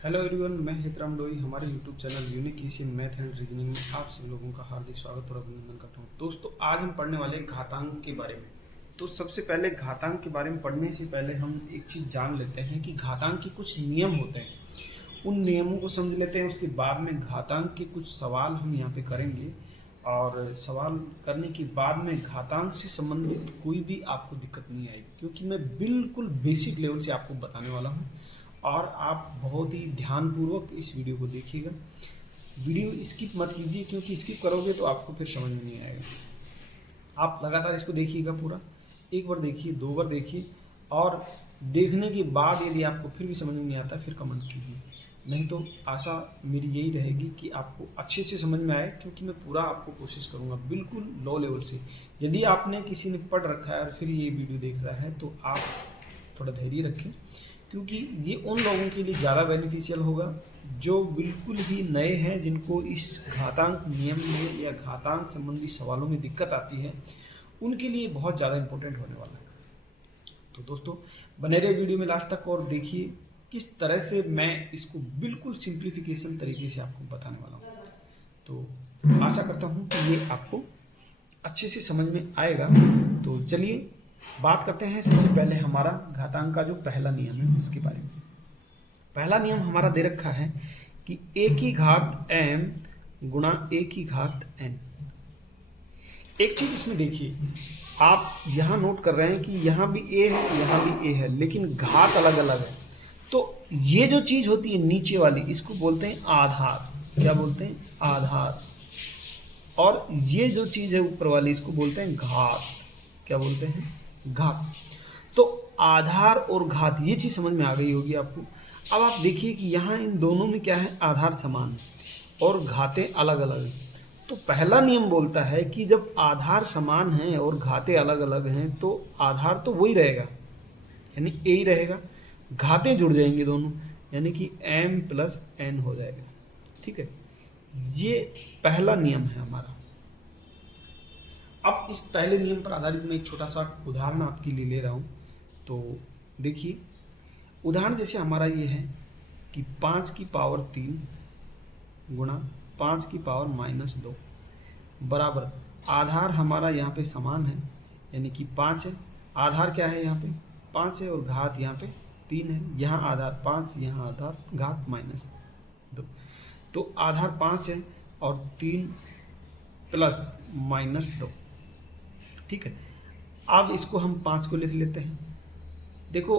Hello everyone, मैं हितराम लोई। हमारे YouTube channel unique EC math and reasoning में आप सभी लोगों का हार्दिक स्वागत और अभिनंदन करता हूं। दोस्तों, आज हम पढ़ने वाले हैं घातांक के बारे में। तो सबसे पहले घातांक के बारे में पढ़ने से पहले हम एक चीज़ जान लेते हैं कि घातांक के कुछ नियम होते हैं। उन नियमों को समझ लेते हैं। उसके बाद में घातांक के कुछ सवाल हम यहाँ पे करेंगे और सवाल करने के बाद में घातांक से संबंधित कोई भी आपको दिक्कत नहीं आएगी, क्योंकि मैं बिल्कुल बेसिक लेवल से आपको बताने वाला हूँ और आप बहुत ही ध्यानपूर्वक इस वीडियो को देखिएगा। वीडियो स्किप मत कीजिए, क्योंकि स्किप करोगे तो आपको फिर समझ में नहीं आएगा। आप लगातार इसको देखिएगा पूरा, एक बार देखिए, दो बार देखिए, और देखने के बाद यदि आपको फिर भी समझ में नहीं आता फिर कमेंट कीजिए। नहीं तो आशा मेरी यही रहेगी कि आपको अच्छे से समझ में आए, क्योंकि मैं पूरा आपको कोशिश करूँगा बिल्कुल लो लेवल से। यदि आपने किसी ने पढ़ रखा है और फिर ये वीडियो देख रहा है तो आप थोड़ा धैर्य रखें, क्योंकि ये उन लोगों के लिए ज़्यादा बेनिफिशियल होगा जो बिल्कुल ही नए हैं, जिनको इस घातांक नियम में या घातांक संबंधी सवालों में दिक्कत आती है। उनके लिए बहुत ज़्यादा इंपॉर्टेंट होने वाला है। तो दोस्तों, बने रहे वीडियो में लास्ट तक और देखिए किस तरह से मैं इसको बिल्कुल सिंप्लीफिकेशन तरीके से आपको बताने वाला हूँ। तो आशा करता हूँ कि ये आपको अच्छे से समझ में आएगा। तो चलिए बात करते हैं सबसे पहले हमारा घातांक का जो पहला नियम है उसके बारे में। पहला नियम हमारा दे रखा है कि a की घात m गुणा a की घात n। एक चीज इसमें देखिए, आप यहाँ नोट कर रहे हैं कि यहाँ भी a है, यहाँ भी a है, लेकिन घात अलग अलग है। तो ये जो चीज होती है नीचे वाली, इसको बोलते हैं आधार। क्या बोलते हैं? आधार। और ये जो चीज है ऊपर वाली, इसको बोलते हैं घात। क्या बोलते हैं? घात। तो आधार और घात, ये चीज समझ में आ गई होगी आपको। अब आप देखिए कि यहाँ इन दोनों में क्या है, आधार समान है और घातें अलग अलग हैं। तो पहला नियम बोलता है कि जब आधार समान हैं और घातें अलग अलग हैं तो आधार तो वही रहेगा, यानी ए ही रहेगा। घातें जुड़ जाएंगी दोनों, यानी कि m प्लस n हो जाएगा। ठीक है, ये पहला नियम है हमारा। अब इस पहले नियम पर आधारित मैं एक छोटा सा उदाहरण आपके लिए ले रहा हूँ। तो देखिए, उदाहरण जैसे हमारा ये है कि 5 की पावर 3 गुणा 5 की पावर माइनस 2 बराबर, आधार हमारा यहाँ पे समान है, यानी कि 5 है। आधार क्या है? यहाँ पे 5 है और घात यहाँ पे 3 है। यहाँ आधार 5, यहाँ आधार घात माइनस 2। तो आधार 5 है और 3 प्लस माइनस 2। ठीक है, अब इसको हम 5 को लिख लेते हैं। देखो,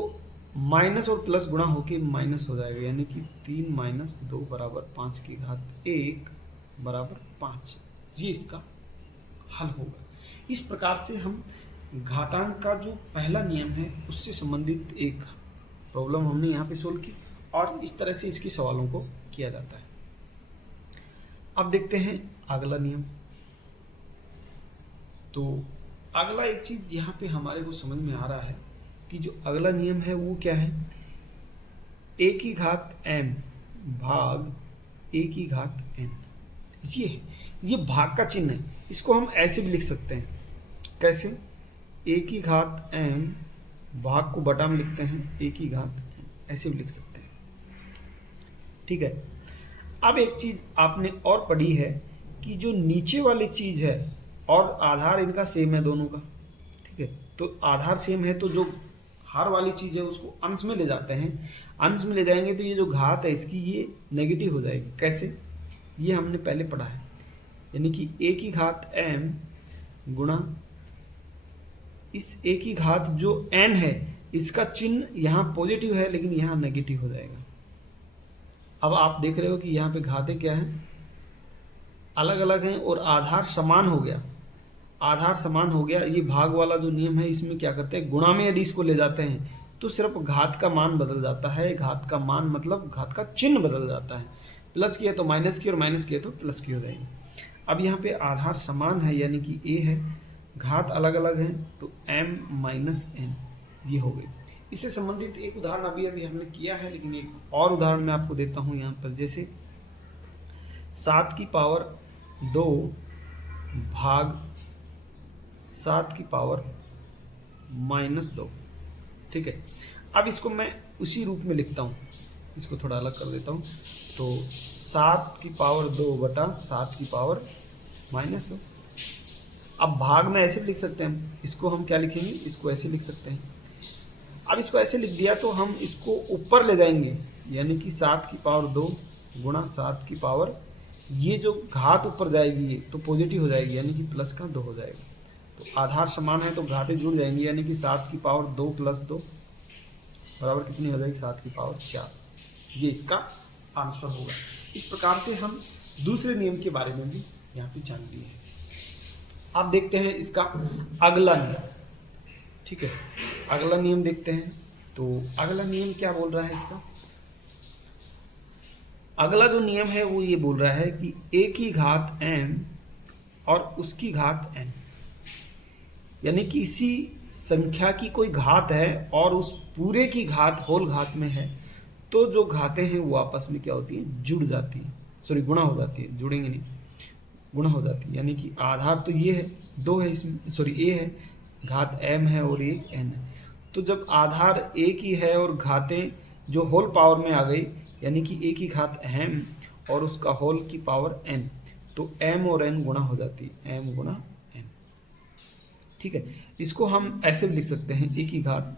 माइनस और प्लस गुणा होके माइनस हो जाएगा, यानी कि 3 माइनस 2 बराबर 5 की घात 1 बराबर 5। ये इसका हल होगा। इस प्रकार से हम घातांक का जो पहला नियम है उससे संबंधित एक प्रॉब्लम हमने यहाँ पे सोल्व की, और इस तरह से इसके सवालों को किया जाता है। अब देखते हैं अगला नियम। तो अगला एक चीज यहाँ पे हमारे को समझ में आ रहा है कि जो अगला नियम है वो क्या है, a की घात m भाग a की घात n। ये है, ये भाग का चिन्ह है। इसको हम ऐसे भी लिख सकते हैं। कैसे? a की घात m भाग को बटा में लिखते हैं a की घात n, ऐसे भी लिख सकते हैं। ठीक है, अब एक चीज आपने और पढ़ी है कि जो नीचे वाली चीज है और आधार इनका सेम है दोनों का। ठीक है, तो आधार सेम है तो जो हर वाली चीज है उसको अंश में ले जाते हैं। अंश में ले जाएंगे तो ये जो घात है इसकी ये नेगेटिव हो जाएगी। कैसे? ये हमने पहले पढ़ा है, यानी कि a की घात m गुणा इस a की घात जो n है, इसका चिन्ह यहाँ पॉजिटिव है लेकिन यहाँ नेगेटिव हो जाएगा। अब आप देख रहे हो कि यहाँ पे घातें क्या हैं, अलग अलग हैं और आधार समान हो गया। आधार समान हो गया, ये भाग वाला जो नियम है इसमें क्या करते हैं, गुणा में यदि इसको ले जाते हैं तो सिर्फ घात का मान बदल जाता है। घात का मान मतलब घात का चिन्ह बदल जाता है। प्लस की है तो माइनस की और माइनस की है तो प्लस की हो जाएगी। अब यहाँ पे आधार समान है यानी कि a है, घात अलग अलग है तो m माइनस n, ये हो गई। इससे संबंधित एक उदाहरण अभी हमने किया है, लेकिन एक और उदाहरण मैं आपको देता हूँ यहाँ पर। जैसे 7 की पावर 2 भाग 7 की पावर माइनस 2। ठीक है, अब इसको मैं उसी रूप में लिखता हूँ। इसको थोड़ा अलग कर देता हूँ। तो 7 की पावर 2 बटा 7 की पावर -2। अब भाग में ऐसे भी लिख सकते हैं, इसको हम क्या लिखेंगे, इसको ऐसे लिख सकते हैं। अब इसको ऐसे लिख दिया तो हम इसको ऊपर ले जाएंगे, यानी कि 7 की पावर 2 गुणा 7 की पावर, ये जो घात ऊपर जाएगी ये तो पॉजिटिव हो जाएगी, यानी कि प्लस का 2 हो जाएगा। तो आधार समान है तो घातें जुड़ जाएंगी, यानी कि 7 की पावर 2 + 2 बराबर कितनी हो जाएगी, 7 की पावर 4। ये इसका आंसर होगा। इस प्रकार से हम दूसरे नियम के बारे में भी यहाँ पे जान लिए हैं। आप देखते हैं इसका अगला नियम। ठीक है, अगला नियम देखते हैं। तो अगला नियम क्या बोल रहा है इसका, अगला जो नियम है वो ये बोल रहा है कि a की घात m और उसकी घात n, यानी किसी संख्या की कोई घात है और उस पूरे की घात होल घात में है, तो जो घातें हैं वो आपस में क्या होती हैं, जुड़ जाती हैं, सॉरी गुणा हो जाती है, जुड़ेंगे नहीं, गुणा हो जाती है। यानी कि आधार तो ये है 2 है, इसमें सॉरी a है, घात m है और ये n है। तो जब आधार a की है और घातें जो होल पावर में आ गई, यानी कि a की घात m और उसका होल की पावर n, तो m और n गुणा हो जाती है, m गुणा n। ठीक है, इसको हम ऐसे भी लिख सकते हैं, a की घात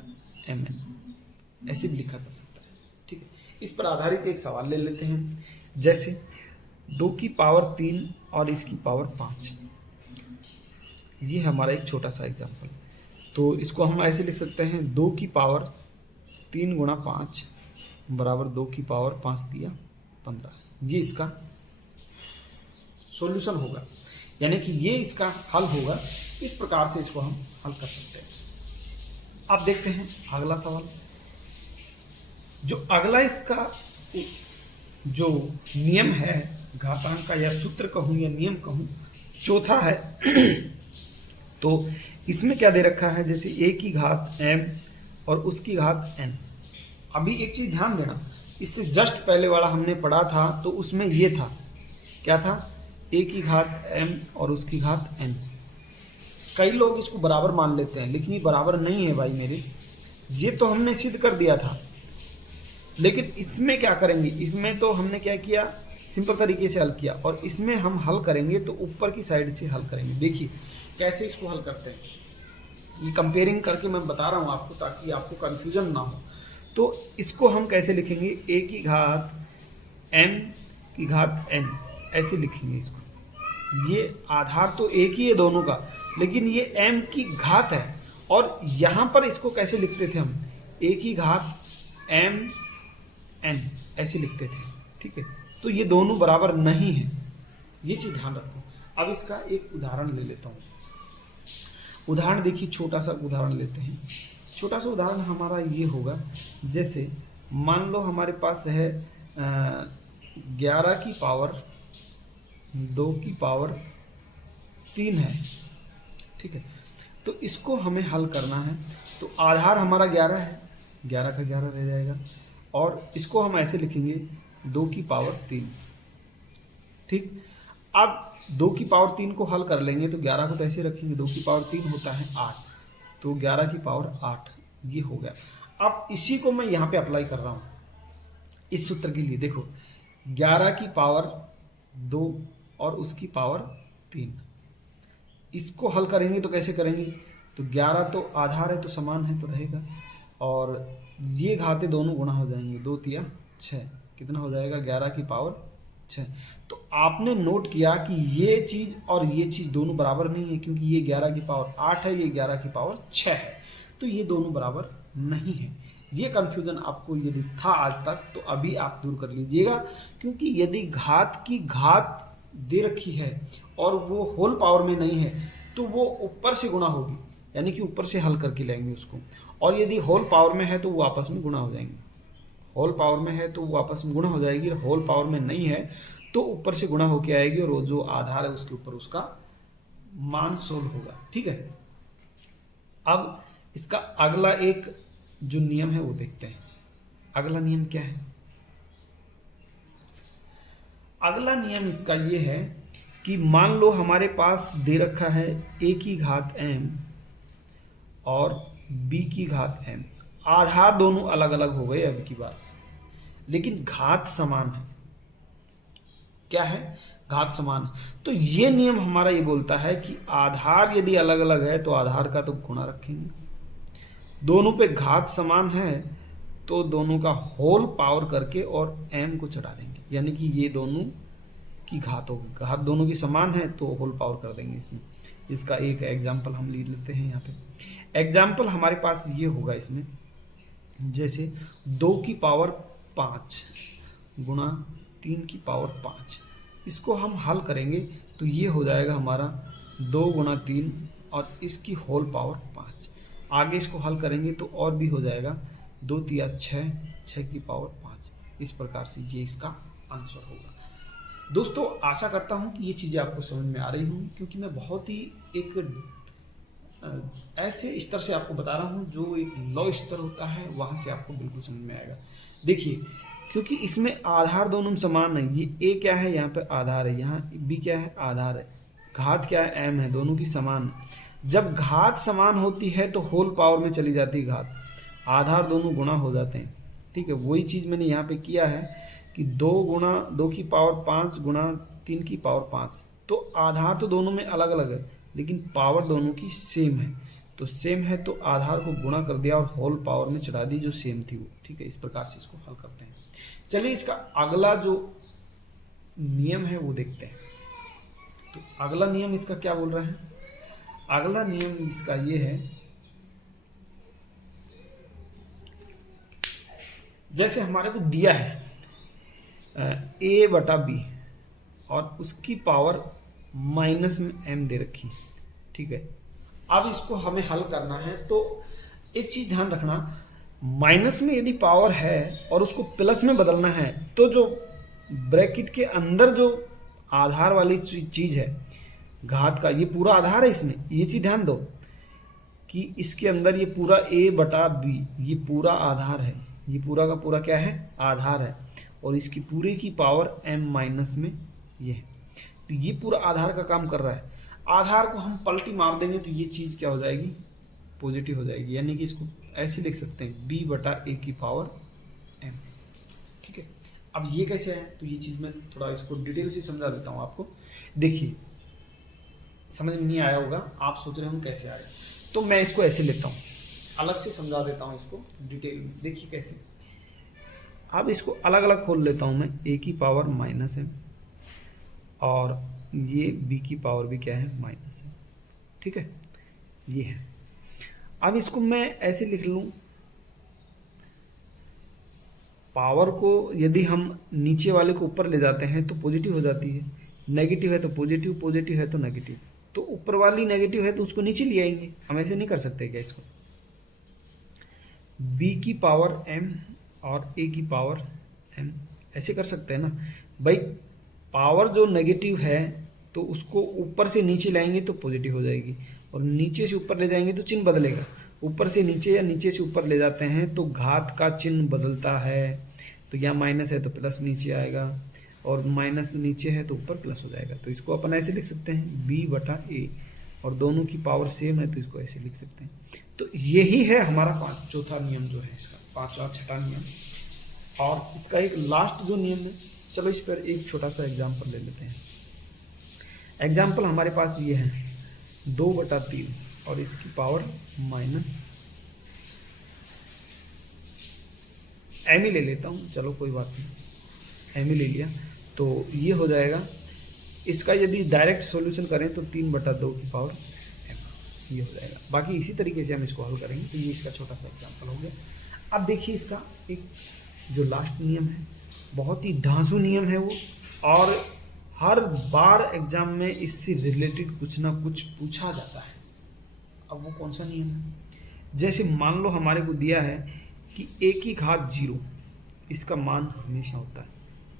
mn, ऐसे भी लिखा जा सकता है। ठीक है, इस पर आधारित एक सवाल ले लेते हैं, जैसे 2 की पावर 3 और इसकी पावर 5। ये हमारा एक छोटा सा एग्जाम्पल। तो इसको हम ऐसे लिख सकते हैं, 2 की पावर 3 गुणा 5 बराबर 2 की पावर 5 दिया 15। ये इसका सॉल्यूशन होगा, यानी कि ये इसका हल होगा। इस प्रकार से इसको हम हल कर सकते हैं। अब देखते हैं अगला सवाल। जो अगला इसका जो नियम है घातांक का, या सूत्र कहूँ या नियम कहूँ, चौथा है। तो इसमें क्या दे रखा है, जैसे a की घात m और उसकी घात n। अभी एक चीज ध्यान देना, इससे जस्ट पहले वाला हमने पढ़ा था तो उसमें ये था, क्या था, a की घात m और उसकी घात n। कई लोग इसको बराबर मान लेते हैं, लेकिन ये बराबर नहीं है भाई मेरे, ये तो हमने सिद्ध कर दिया था। लेकिन इसमें क्या करेंगे, इसमें तो हमने क्या किया, सिंपल तरीके से हल किया, और इसमें हम हल करेंगे तो ऊपर की साइड से हल करेंगे। देखिए कैसे इसको हल करते हैं, ये कंपेयरिंग करके मैं बता रहा हूँ आपको, ताकि आपको कंफ्यूजन ना हो। तो इसको हम कैसे लिखेंगे, a की घात m की घात n, ऐसे लिखेंगे इसको। ये आधार तो एक ही है दोनों का, लेकिन ये m की घात है, और यहाँ पर इसको कैसे लिखते थे हम, a की घात m n ऐसे लिखते थे। ठीक है, तो ये दोनों बराबर नहीं है, ये चीज ध्यान रखो। अब इसका एक उदाहरण ले लेता हूँ। उदाहरण देखिए, छोटा सा उदाहरण लेते हैं। छोटा सा उदाहरण हमारा ये होगा, जैसे मान लो हमारे पास है 11 की पावर 2 की पावर 3 है। ठीक है, तो इसको हमें हल करना है। तो आधार हमारा 11 है, 11 का 11 रह जाएगा, और इसको हम ऐसे लिखेंगे 2 की पावर 3। ठीक, अब 2 की पावर 3 को हल कर लेंगे तो 11 को तो ऐसे रखेंगे, 2 की पावर 3 होता है 8, तो 11 की पावर 8, ये हो गया। अब इसी को मैं यहाँ पे अप्लाई कर रहा हूँ इस सूत्र के लिए। देखो 11 की पावर 2 और उसकी पावर 3, इसको हल करेंगे तो कैसे करेंगे, तो 11 तो आधार है तो समान है तो रहेगा, और ये घाते दोनों गुणा हो जाएंगे, 2 तिया 6, कितना हो जाएगा, 11 की पावर 6। तो आपने नोट किया कि ये चीज और ये चीज दोनों बराबर नहीं है, क्योंकि ये 11 की पावर 8 है, ये 11 की पावर 6 है, तो ये दोनों बराबर नहीं है। ये कंफ्यूजन आपको यदि था आज तक तो अभी आप दूर कर लीजिएगा, क्योंकि यदि घात की घात दे रखी है और वो होल पावर में नहीं है तो वो ऊपर से गुणा होगी, यानी कि ऊपर से हल करके लाएंगे उसको, और यदि होल पावर में है तो वो आपस में गुणा हो जाएंगे। होल पावर में है तो वो आपस में गुणा हो जाएगी, और होल पावर में नहीं है तो ऊपर से गुणा होके आएगी, और वो जो आधार है उसके ऊपर उसका मान सोल्व होगा। ठीक है, अब इसका अगला एक जो नियम है वो देखते हैं। अगला नियम क्या है, अगला नियम इसका ये है कि मान लो हमारे पास दे रखा है a की घात m और b की घात m, आधार दोनों अलग अलग हो गए अब की बार। लेकिन घात समान है। क्या है? घात समान है। तो ये नियम हमारा ये बोलता है कि आधार यदि अलग अलग है तो आधार का तो गुणा रखेंगे, दोनों पे घात समान है तो दोनों का होल पावर करके और m को चढ़ा देंगे, यानी कि ये दोनों की घात होगी, घात दोनों की समान है तो होल पावर कर देंगे इसमें। इसका एक एग्जाम्पल हम ले लेते हैं। यहाँ पे एग्जाम्पल हमारे पास ये होगा इसमें, जैसे 2 की पावर 5 गुणा 3 की पावर 5, इसको हम हल करेंगे तो ये हो जाएगा हमारा 2 गुणा 3 और इसकी होल पावर 5। आगे इसको हल करेंगे तो और भी हो जाएगा, 2 तिया 6, 6 की पावर 5। इस प्रकार से ये इसका आंसर होगा। दोस्तों आशा करता हूँ कि ये चीज़ें आपको समझ में आ रही होंगी, क्योंकि मैं बहुत ही एक ऐसे स्तर से आपको बता रहा हूँ जो एक लो स्तर होता है, वहाँ से आपको बिल्कुल समझ में आएगा। देखिए, क्योंकि इसमें आधार दोनों में समान है, ये ए क्या है, यहाँ पे आधार है, यहाँ बी क्या है, आधार है, घात क्या है, एम है, दोनों की समान है। जब घात समान होती है तो होल पावर में चली जाती है घात, आधार दोनों गुणा हो जाते हैं। ठीक है, वही चीज़ मैंने यहाँ पे किया है कि 2 गुणा 2 की पावर 5 गुणा 3 की पावर 5, तो आधार तो दोनों में अलग अलग है लेकिन पावर दोनों की सेम है, तो सेम है तो आधार को गुणा कर दिया और होल पावर में चढ़ा दी जो सेम थी वो। ठीक है, इस प्रकार से इसको हल करते हैं। चलिए इसका अगला जो नियम है वो देखते हैं। तो अगला नियम इसका क्या बोल रहा है? अगला नियम इसका ये है, जैसे हमारे को दिया है a बटा b और उसकी पावर माइनस में m दे रखी। ठीक है, अब इसको हमें हल करना है तो एक चीज ध्यान रखना, माइनस में यदि पावर है और उसको प्लस में बदलना है तो जो ब्रैकेट के अंदर जो आधार वाली चीज है घात का, ये पूरा आधार है इसमें, ये चीज ध्यान दो कि इसके अंदर ये पूरा a बटा b ये पूरा आधार है, ये पूरा का पूरा क्या है, आधार है, और इसकी पूरे की पावर m माइनस में ये है, तो ये पूरा आधार का काम कर रहा है। आधार को हम पलटी मार देंगे तो ये चीज़ क्या हो जाएगी, पॉजिटिव हो जाएगी, यानी कि इसको ऐसे लिख सकते हैं b बटा a की पावर m। ठीक है, अब ये कैसे है तो ये चीज़ मैं थोड़ा इसको डिटेल से समझा देता हूँ आपको। देखिए, समझ में नहीं आया होगा, आप सोच रहे हो कैसे आए, तो मैं इसको ऐसे लेता हूँ, अलग से समझा देता हूँ इसको डिटेल में। देखिए कैसे, अब इसको अलग अलग खोल लेता हूँ मैं, a की पावर माइनस है और ये b की पावर भी क्या है, माइनस है। ठीक है, ये है। अब इसको मैं ऐसे लिख लूँ, पावर को यदि हम नीचे वाले को ऊपर ले जाते हैं तो पॉजिटिव हो जाती है, नेगेटिव है तो पॉजिटिव, पॉजिटिव है तो नेगेटिव, तो ऊपर वाली नेगेटिव है तो उसको नीचे ले आएंगे। हम ऐसे नहीं कर सकते क्या, इसको b की पावर m और a की पावर m ऐसे कर सकते हैं ना भाई। पावर जो नेगेटिव है तो उसको ऊपर से नीचे लाएंगे तो पॉजिटिव हो जाएगी, और नीचे से ऊपर ले जाएंगे तो चिन्ह बदलेगा। ऊपर से नीचे या नीचे से ऊपर ले जाते हैं तो घात का चिन्ह बदलता है, तो यहाँ माइनस है तो प्लस नीचे आएगा, और माइनस नीचे है तो ऊपर प्लस हो जाएगा। तो इसको अपन ऐसे लिख सकते हैं b बटा a, और दोनों की पावर सेम है तो इसको ऐसे लिख सकते हैं। तो यही है हमारा चौथा नियम जो है इसका, पांचवा छठा नियम। और इसका एक लास्ट जो नियम है, चलो इस पर एक छोटा सा एग्जाम्पल ले लेते हैं। एग्जाम्पल हमारे पास ये है 2 बटा 3 और इसकी पावर माइनस m ही ले लेता हूँ, चलो कोई बात नहीं, m ही ले लिया। तो ये हो जाएगा, इसका यदि डायरेक्ट सॉल्यूशन करें तो 3 बटा 2 की पावर m, ये हो जाएगा। बाकी इसी तरीके से हम इसको हल करेंगे। तो ये इसका छोटा सा एग्जाम्पल हो गया। अब देखिए इसका एक जो लास्ट नियम है, बहुत ही धांसू नियम है वो, और हर बार एग्जाम में इससे रिलेटेड कुछ ना कुछ पूछा जाता है। अब वो कौन सा नियम है? जैसे मान लो हमारे को दिया है कि a की घात 0, इसका मान हमेशा होता है।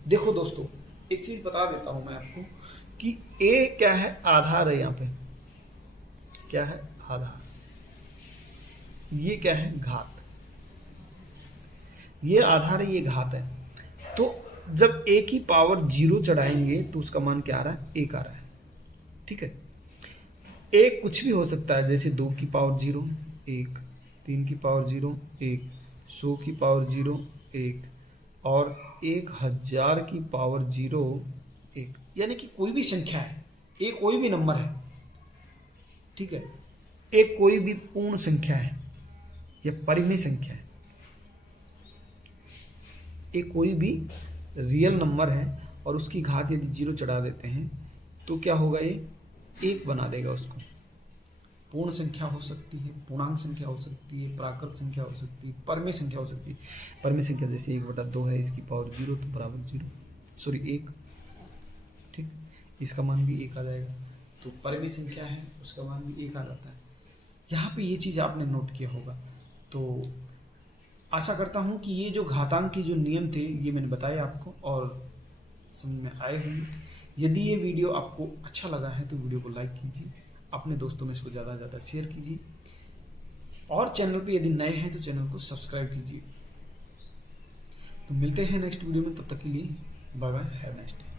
देखो दोस्तों, एक चीज बता देता हूं मैं आपको कि a क्या है, आधार है, यहाँ पे क्या है, आधार, ये क्या है, घात, ये आधार है, ये घात है। तो जब a की पावर 0 चढ़ाएंगे तो उसका मान क्या आ रहा है, 1 आ रहा है। ठीक है, a कुछ भी हो सकता है, जैसे 2 की पावर 0 1, 3 की पावर 0 1, 100 की पावर 0 1, और 1000 की पावर 0 1, यानी कि कोई भी संख्या है, एक कोई भी नंबर है, ठीक है, एक कोई भी पूर्ण संख्या है या परिमेय संख्या है, एक कोई भी रियल नंबर है और उसकी घात यदि 0 चढ़ा देते हैं तो क्या होगा, ये 1 बना देगा उसको। पूर्ण संख्या हो सकती है, पूर्णांक संख्या हो सकती है, प्राकृत संख्या हो सकती है, परिमेय संख्या हो सकती है। परिमेय संख्या जैसे 1/2 है, इसकी पावर 0 तो बराबर 0, सॉरी 1, ठीक, इसका मान भी 1 आ जाएगा। तो परिमेय संख्या है, उसका मान भी 1 आ जाता है। यहाँ पे ये चीज़ आपने नोट किया होगा। तो आशा करता हूँ कि ये जो घातांक के जो नियम थे ये मैंने बताए आपको और समझ में आए होंगे। यदि ये वीडियो आपको अच्छा लगा है तो वीडियो को लाइक कीजिए, अपने दोस्तों में इसको ज़्यादा से ज़्यादा शेयर कीजिए और चैनल पे यदि नए हैं तो चैनल को सब्सक्राइब कीजिए। तो मिलते हैं नेक्स्ट वीडियो में, तब तक के लिए bye bye, have a nice day.